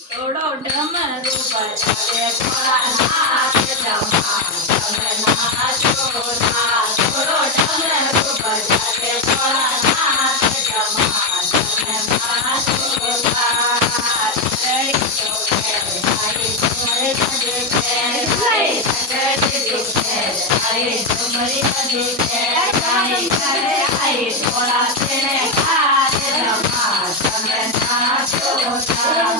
થોડો ડમરુ બજાવે ભોળાનાથ જમા તમે નાચો ના થોડો ડમરુ બજાવે ભોળાનાથ જમા તમે નાચો ના રડી તો હાય ઝુમરે નજે હાય નજે હાય ઝુમરે નજે હાય ભોળા તેને ખારે જમા તમે નાચો ના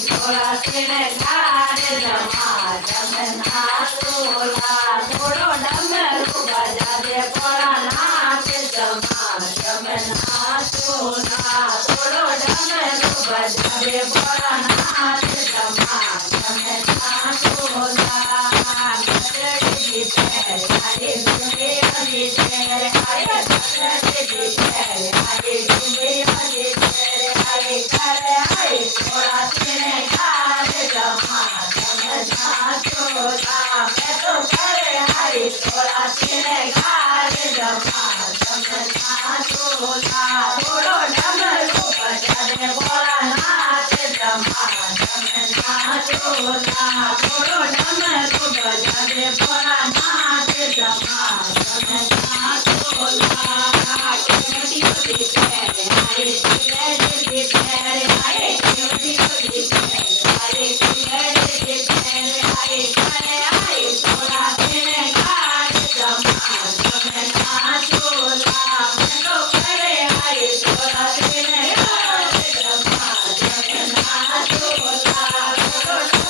થોડા તેને ગારે જમા તમે નાચો ના થોડો ડમરુ બજાવે ભોળાનાથ જમા તમે નાચો ના થોડો ડમરુ બજાવે ભોળાનાથ જમા તમે નાચો ના નરડી પેર હાય ઝુમે હરી પેર હાય નરડી પેર હાય ઝુમે હરી પેર હાય કરે હાય થોડા તેને ગારે જમા તમે નાચો ના મેં તો કરે હાય થોડા તેને ગારે જમા તમે નાચો ના થોડો ડમરુ બજાવે ભોળાનાથ જમા તમે નાચો ના થોડો ડમરુ બજાવે ભોળાનાથ જમા તમે નાચો ના કેવડી બધી પેર હાય કેવડી પેર હાય કેવડી બધી પેર હાય કેવડી પેર હાય કરે હાય થોડા તેને ગારે જમા તમે નાચો ના મેં તો કરે હાય થોડા તેને ગારે જમા તમે નાચો ના થોડો ડમરુ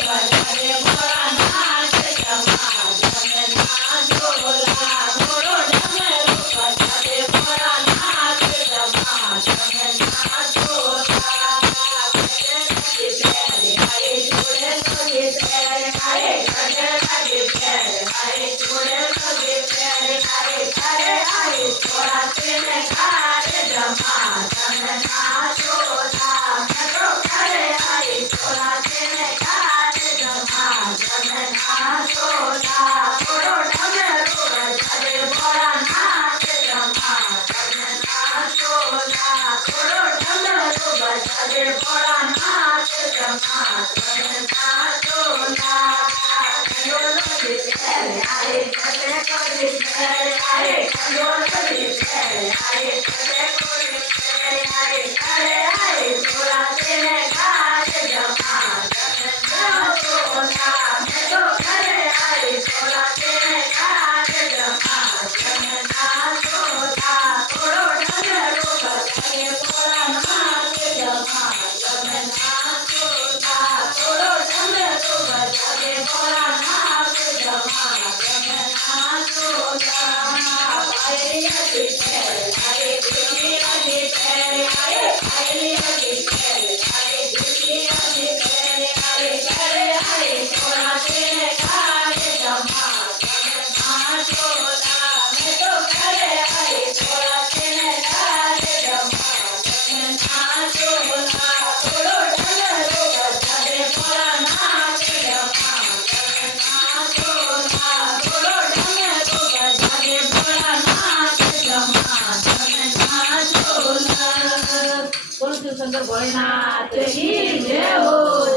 બજાવે ભોળાનાથ જમા તમે નાચો ના થોડો ડમરુ બજાવે ભોળાનાથ જમા તમે નાચો ના ગજરડી પેર હાય જોડે લગે પેર હાય ગજરડી પેર હાય જોડે લગે પેર હાય કરે હાય થોડા તેને ગારે જમા તમે નાચો ના મેં તો કરે હાય થોડા તેને ગારે જમા તમે નાચો ના થોડો ડમરુ બજાવે ભોળાનાથ જમા તમે નાચો ના થોડો ડમરુ બજાવે ભોળાનાથ જમા તમે નાચો ના કંડોલડી પેર હાય ગજે કોરી પેર હાય કંડોલડી પેર હાય ગજે કોરી પેર હાય કરે હાય થોડા તેને ગારે જમા તમે નાચો ના મેં તો કરે હાય થોડા તેને ગારે જમા તમે નાચો ના થોડો ડમરુ બજાવે ભોળાનાથ જમા તમે નાચો ના થોડો ડમરુ બજાવે ભોળાનાથ જમા તમે નાચો ના પાયલી હરી પેર હાય દીકરી હરી પેર હાય પાયલી હરી પેર હાય દીકરી હરી પેર હાય કરે હાય થોડા તેને ગારે જમા તમે નાચો ના મેં તો કરે હાય થોડા તેને ગારે જમા તમે નાચો ના થોડો ડમરુ બજાવે ભોળાનાથ જમા તમે નાચો ના થોડો ડમરુ બજાવે ભોળાનાથ જમા તમે નાચો ના બોલ શંકર ભોળેનાથ કી જય હો।